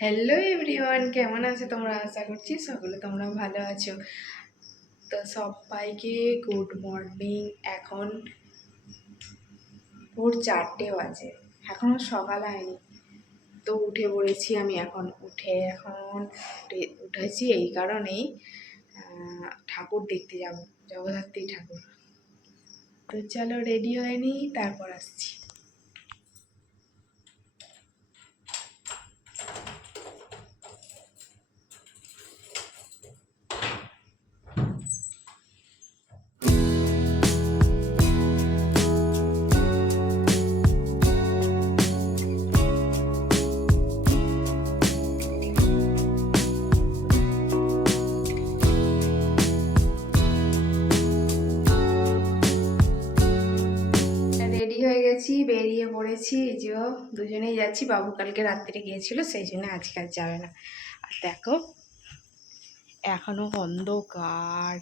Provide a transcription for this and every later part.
Hello everyone, কেমন আছে তোমরা? আশা করছি সকলে তোমরা ভালো আছো। তো সবাইকে গুড মর্নিং। এখন ভোর চারটে বাজে এখনও সকাল হয়নি। তো উঠে পড়েছি আমি এখন, উঠে এখন উঠেছি এই কারণেই ঠাকুর দেখতে যাব, জগদ্ধাত্রী ঠাকুর। তো চলো রেডি হয়ে নিই তারপর আসছি। পড়েছি এই যে দুজনেই যাচ্ছি, বাবু কালকে রাত্রে গিয়েছিল, সেই জন্য আজকে আর যাবে না। আর দেখো, এখনও অন্ধকার।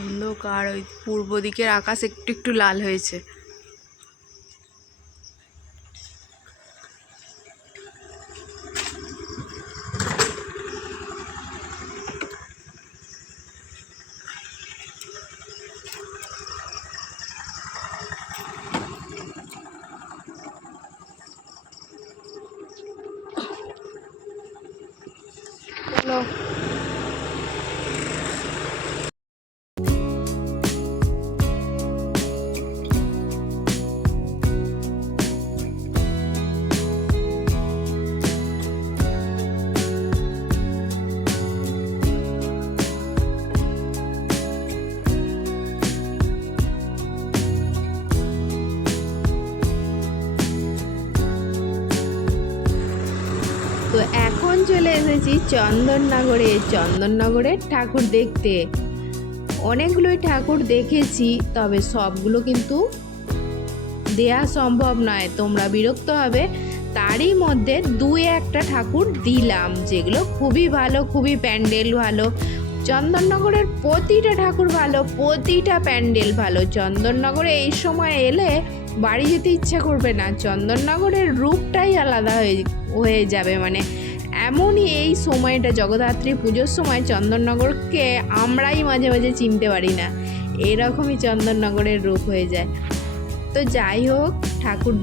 অন্ধকার, ওই পূর্ব দিকের আকাশ একটু একটু লাল হয়েছে। এসেছি চন্দননগরে চন্দননগরের ঠাকুর দেখতে। অনেকগুলোই ঠাকুর দেখেছি, তবে সবগুলো কিন্তু দেয়া সম্ভব নয়। তোমরা বিরক্ত হবে। তারই মধ্যে দুই একটা ঠাকুর দিলাম, যেগুলো খুবই ভালো, খুবই প্যান্ডেল ভালো। চন্দননগরের প্রতিটা ঠাকুর ভালো, প্রতিটা প্যান্ডেল ভালো। চন্দননগরে এই সময় এলে বাড়ি যেতে ইচ্ছা করবে না। চন্দননগরের রূপটাই আলাদা হয়ে হয়ে যাবে মানে এমনই এই সময়টা, জগদ্ধাত্রী পুজোর সময় চন্দননগরকে আমরাই মাঝে মাঝে চিনতে পারি না। এরকমই চন্দননগরের রূপ হয়ে যায়। তো যাই হোক, ঠাকুর,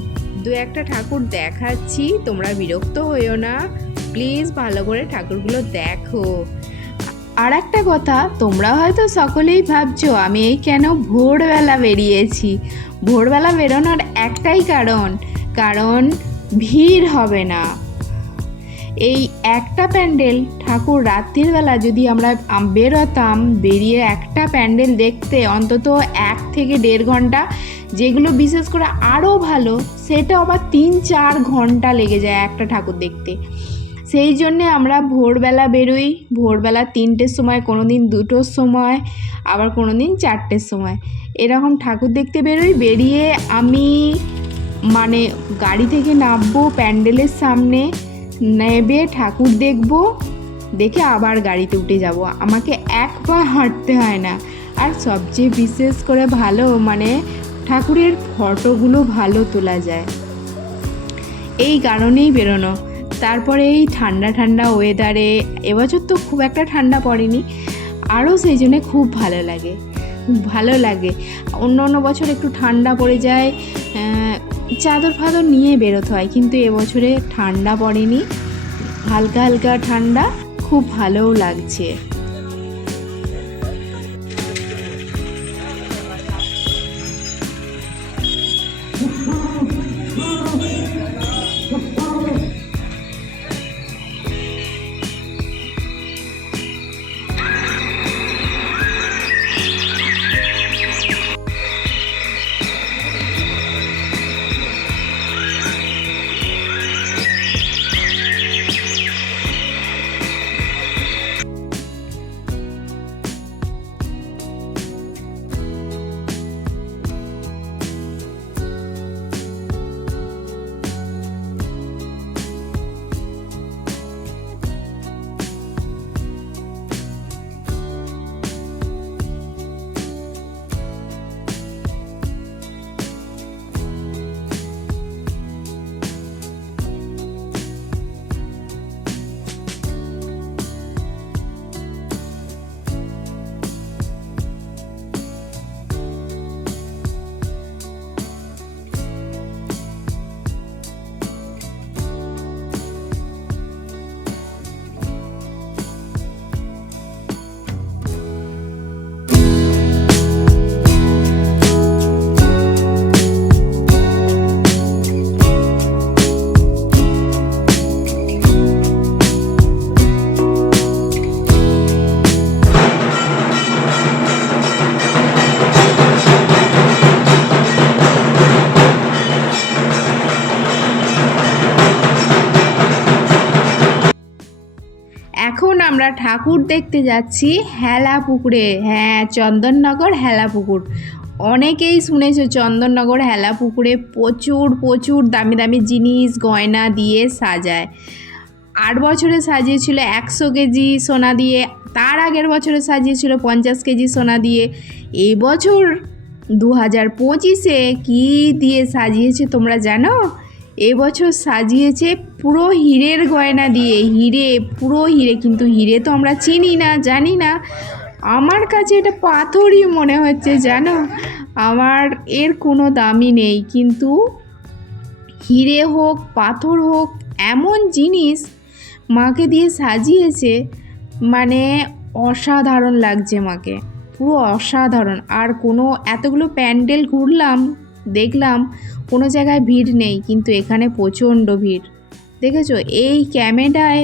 দু একটা ঠাকুর দেখাচ্ছি, তোমরা বিরক্ত হইও না। প্লিজ ভালো করে ঠাকুরগুলো দেখো। আর একটা কথা, তোমরা হয়তো সকলেই ভাবছ, আমি এই কেন ভোরবেলা বেরিয়েছি? ভোরবেলা বেরোনোর একটাই কারণ কারণ ভিড় হবে না। এই একটা প্যান্ডেল ঠাকুর রাত্রির বেলা যদি আমরা বেরোতাম, বেরিয়ে একটা প্যান্ডেল দেখতে অন্তত এক থেকে দেড় ঘণ্টা, যেগুলো বিশেষ করে আরও ভালো, সেটা আবার তিন চার ঘণ্টা লেগে যায় একটা ঠাকুর দেখতে। সেই জন্যে আমরা ভোরবেলা বেরোই, ভোরবেলা তিনটের সময় কোনো দিন দুটোর সময়, আবার কোনো দিন চারটের সময়। এরকম ঠাকুর দেখতে বেরোই, বেরিয়ে আমি মানে গাড়ি থেকে নামবো প্যান্ডেলের সামনে। নেবে, ঠাকুর দেখব, দেখে আবার গাড়িতে উঠে যাব। আমাকে এক পা হাঁটতে হয় না। আর সবচেয়ে বিশেষ করে ভালো মানে ঠাকুরের ফটোগুলো ভালো তোলা যায়। এই কারণেই বেরোনো। তারপরে এই ঠান্ডা ঠান্ডা ওয়েদারে এবছর তো খুব একটা ঠান্ডা পড়েনি। আরও সেই জন্যে খুব ভালো লাগে। ভালো লাগে। অন্য অন্য বছর একটু ঠান্ডা পড়ে যায় চাদর ফাদর নিয়ে বেরোতে হয়, কিন্তু এবছরে ঠান্ডা পড়েনি। হালকা হালকা ঠান্ডা, খুব ভালোও লাগছে। আমরা ঠাকুর দেখতে যাচ্ছি হেলা পুকুরে হ্যাঁ চন্দননগর হেলা পুকুর অনেকেই শুনেছ চন্দননগর হেলা পুকুরে প্রচুর প্রচুর দামি দামি জিনিস, গয়না দিয়ে সাজায়। আট বছরে সাজিয়েছিল একশো কেজি সোনা দিয়ে, তার আগের বছরে সাজিয়েছিল পঞ্চাশ কেজি সোনা দিয়ে। এই বছর দু হাজার পঁচিশে কী দিয়ে সাজিয়েছে তোমরা জানো? এবছর সাজিয়েছে পুরো হীরের গয়না দিয়ে। হিরে, পুরো হিরে, কিন্তু হিরে তো আমরা চিনি না, জানি না। আমার কাছে এটা পাথরই মনে হচ্ছে, জানো? আমার এর কোনো দামই নেই, কিন্তু হিরে হোক, পাথর হোক, এমন জিনিস মাকে দিয়ে সাজিয়েছে মানে অসাধারণ লাগছে মাকে, পুরো অসাধারণ। আর কোনো এতগুলো প্যান্ডেল ঘুরলাম, দেখলাম কোনো জায়গায় ভিড় নেই, কিন্তু এখানে প্রচণ্ড ভিড়। দেখেছ? এই ক্যামেরায়,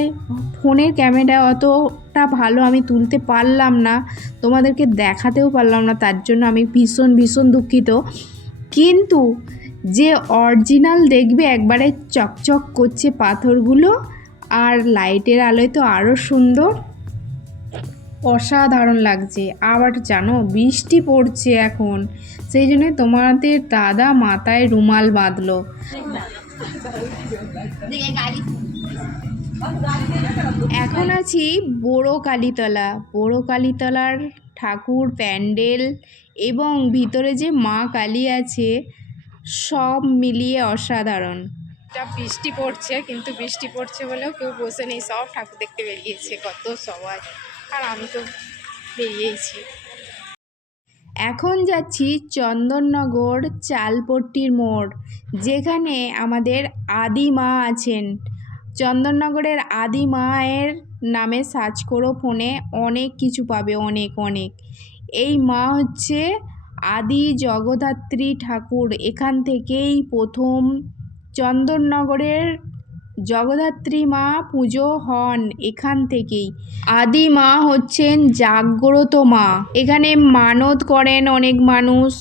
ফোনের ক্যামেরায় অতটা ভালো আমি তুলতে পারলাম না, তোমাদেরকে দেখাতেও পারলাম না, তার জন্য আমি ভীষণ ভীষণ দুঃখিত। কিন্তু যে অরিজিনাল দেখবে, একবারে চকচক করছে পাথরগুলো, আর লাইটের আলোয় তো আরও সুন্দর। অসাধারণ লাগছে। আবার জানো, বৃষ্টি পড়ছে এখন। সেই জন্য তোমাদের দাদা মাথায় রুমাল বাঁধলো। এখন আছি বড়ো কালীতলা বড়ো কালীতলার ঠাকুর প্যান্ডেল এবং ভিতরে যে মা কালী আছে, সব মিলিয়ে অসাধারণ। বৃষ্টি পড়ছে, কিন্তু বৃষ্টি পড়ছে বলেও কেউ বসে নেই। সব ঠাকুর দেখতে বেরিয়েছে, কত সবাই। আর আমি তো বেরিয়েছি। এখন যাচ্ছি চন্দননগর চালপট্টির মোড়, যেখানে আমাদের আদি মা আছেন। চন্দননগরের আদি মায়ের নামে সার্চ করো ফোনে অনেক কিছু পাবে, অনেক অনেক। এই মা হচ্ছে আদি জগদ্ধাত্রী ঠাকুর, এখান থেকেই প্রথম চন্দননগরের জগদ্ধাত্রী মা পুজো হন এখান থেকেই। আদি মা হচ্ছেন জাগ্রত মা। এখানে মানত করেন অনেক মানুষ।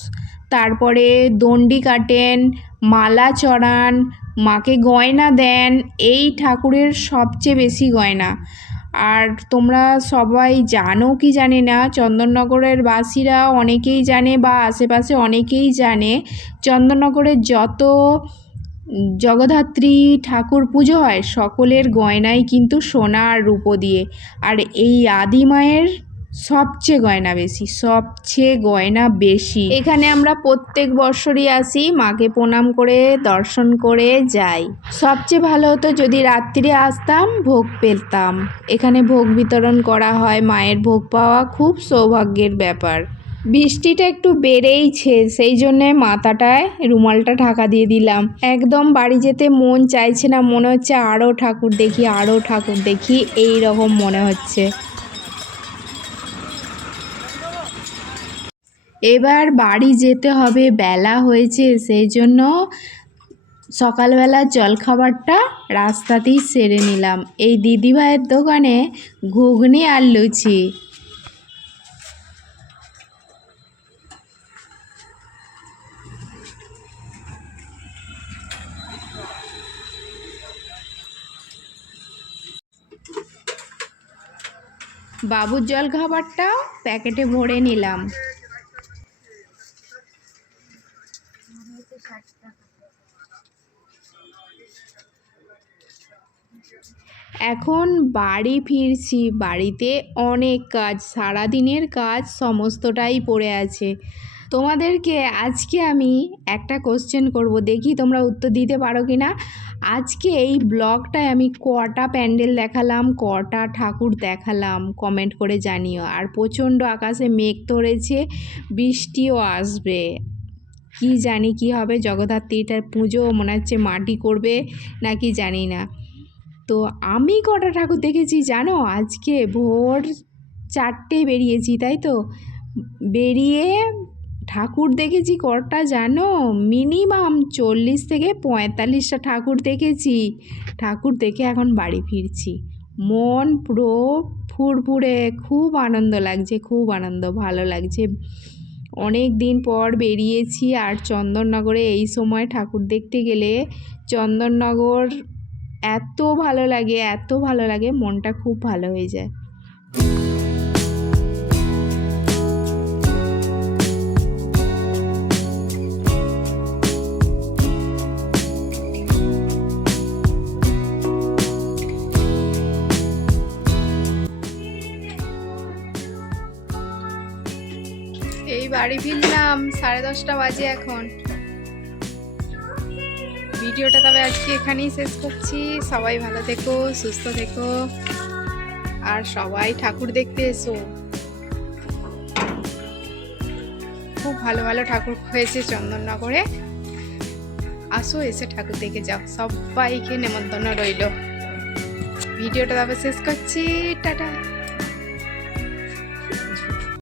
তারপরে দণ্ডি কাটেন, মালা চড়ান, মাকে গয়না দেন। এই ঠাকুরের সবচেয়ে বেশি গয়না। আর তোমরা সবাই জানো কি জানে না, চন্দননগরের বাসীরা অনেকেই জানে বা আশেপাশে অনেকেই জানে, চন্দননগরের যত জগদ্ধাত্রী ঠাকুর পুজো হয় সকলের গয়নাই কিন্তু সোনা আর রূপো দিয়ে। আর এই আদি মায়ের সবচেয়ে গয়না বেশি, সবচেয়ে গয়না বেশি। এখানে আমরা প্রত্যেক বছরই আসি, মাকে প্রণাম করে, দর্শন করে যাই। সবচেয়ে ভালো হতো যদি রাত্রিরে আসতাম, ভোগ পেতাম। এখানে ভোগ বিতরণ করা হয়, মায়ের ভোগ পাওয়া খুব সৌভাগ্যের ব্যাপার। বৃষ্টিটা একটু বেড়েইছে সেই জন্যে মাথাটায় রুমালটা ঢাকা দিয়ে দিলাম। একদম বাড়ি যেতে মন চাইছে না, মনে হচ্ছে আরও ঠাকুর দেখি আরও ঠাকুর দেখি, এই রকম মনে হচ্ছে। এবার বাড়ি যেতে হবে, বেলা হয়েছে, সেই জন্য সকালবেলা জলখাবারটা রাস্তাতেই সেরে নিলাম। এই দিদিভাইয়ের দোকানে ঘুগনি আর লুচি। বাবুর জল খাবারটা প্যাকেটে ভরে নিলাম। এখন বাড়ি ফিরছি। বাড়িতে অনেক কাজ, সারাদিনের কাজ সমস্তটাই পড়ে আছে। তোমাদেরকে আজকে আমি একটা কোশ্চেন করব। দেখি তোমরা উত্তর দিতে পারো কি না আজকে এই ব্লগটায় আমি কটা প্যান্ডেল দেখালাম, কটা ঠাকুর দেখালাম কমেন্ট করে জানিও। আর প্রচণ্ড আকাশে মেঘ ধরেছে, বৃষ্টিও আসবে। কি জানি কি হবে জগদ্ধাত্রীটার পুজো মনে হচ্ছে মাটি করবে নাকি জানি না। তো আমি কটা ঠাকুর দেখেছি জানো? আজকে ভোর চারটে বেরিয়েছি, তাই তো? বেরিয়ে ঠাকুর দেখেছি কটা জানো? মিনিমাম চল্লিশ থেকে পঁয়তাল্লিশটা ঠাকুর দেখেছি। ঠাকুর দেখে এখন বাড়ি ফিরছি। মন পুরো ফুরফুরে, খুব আনন্দ লাগছে, খুব আনন্দ, ভালো লাগছে। অনেক দিন পর বেরিয়েছি আর চন্দননগরে এই সময় ঠাকুর দেখতে গেলে চন্দননগর এত ভালো লাগে, এত ভালো লাগে, মনটা খুব ভালো হয়ে যায়। সাড়ে দশটা বাজে এখন। ভিডিওটা তবে আজকে এখানেই শেষ করছি। সবাই ভালো থেকো, সুস্থ থেকো। আর সবাই ঠাকুর দেখতে এসো। খুব ভালো ভালো ঠাকুর হয়েছে চন্দননগরে। আসো, এসে ঠাকুর দেখে যাও। সবাইকে নেমন্তন্ন রইল। ভিডিওটা তবে শেষ করছি। টাটা।